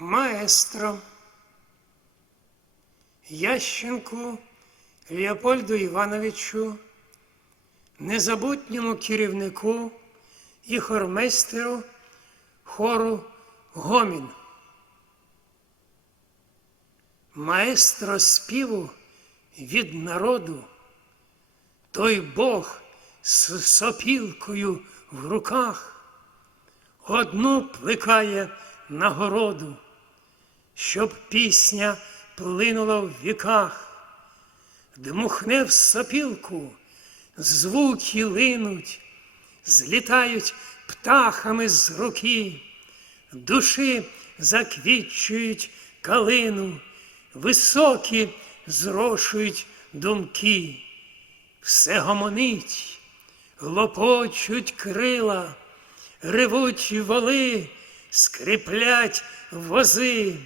маестро, Ященку Леопольду Івановичу, незабутньому керівнику і хормейстеру хору Гомін. Маестро співу від народу, той Бог з сопілкою в руках. Одну плекає нагороду, щоб пісня плинула в віках, дмухне в сопілку, звуки линуть, злітають птахами з руки, душі заквітчують калину, високі зрошують думки, все гомонить, лопочуть крила, ревуть воли, скриплять вози,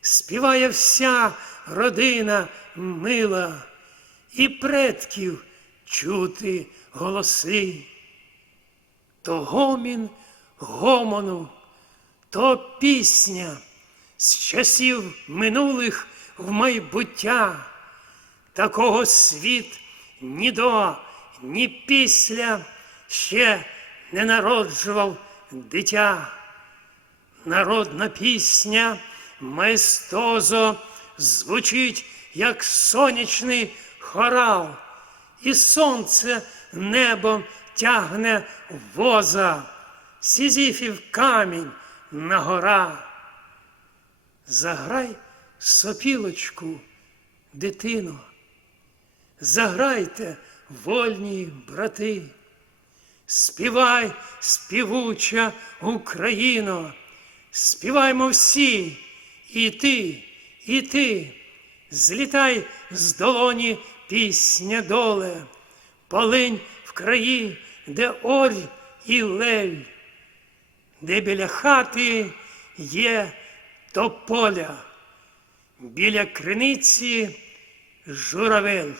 співає вся родина мила, і предків чути голоси. То гомін гомону, то пісня з часів минулих в майбуття. Такого світ ні до, ні після ще не народжував дитя. Народна пісня маестозо звучить, як сонячний хорал, і сонце небом тягне воза, сізіфів камінь на гора. Заграй сопілочку, дитино, заграйте, вольні брати, співай, співуча Україно, співаймо всі, і ти, і ти, злітай з долоні пісня доле, полинь в краї, де орь і лель, де біля хати є тополя, біля криниці журавель.